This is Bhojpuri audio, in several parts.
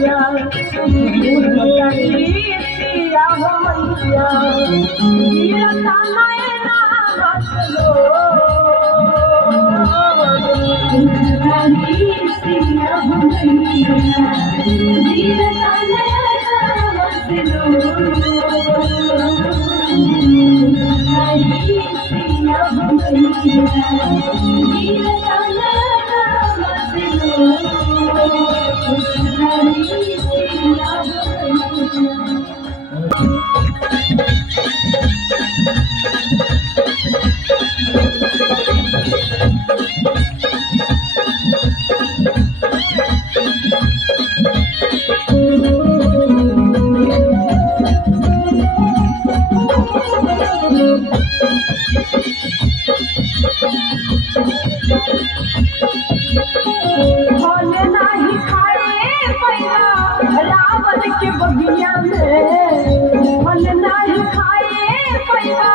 मैया सिया हो मैया गिरता नैना बसलो सिया हो मैया गिरता नैना बसलो सिया हो मैया गिरता नैना बसलो के बगिया में फल नहीं खाए पैया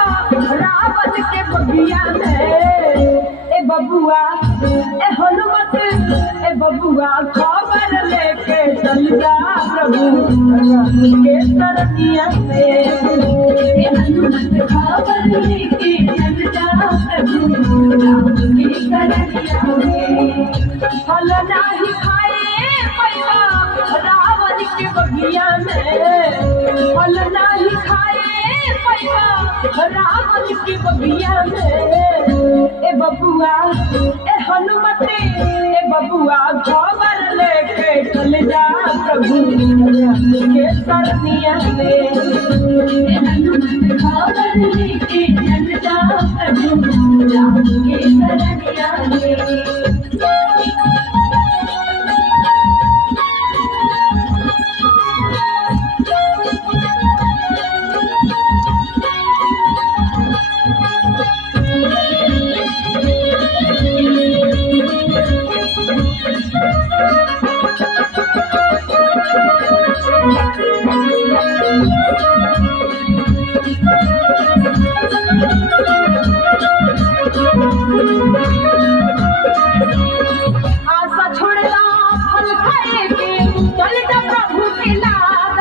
रावण के बगिया में ए बबुआ ए हनुमत ए बबुआ खबर लेके चल जा प्रभु के सरनिया में ए हनुमत खबर लेके चल जा प्रभु के सरनिया में फल नहीं खाए पैया रावण के बगिया में फल नहीं खाए पैया रावण के बगिया में ए बबुआ ए हनुमत ए बबुआ खबर लेके चल जा प्रभु के सरनिया में ए हनुमत खबर लेके चल जा प्रभु के सरनिया में आशा छोड़ला फल खाए के चल जा प्रभु के नाम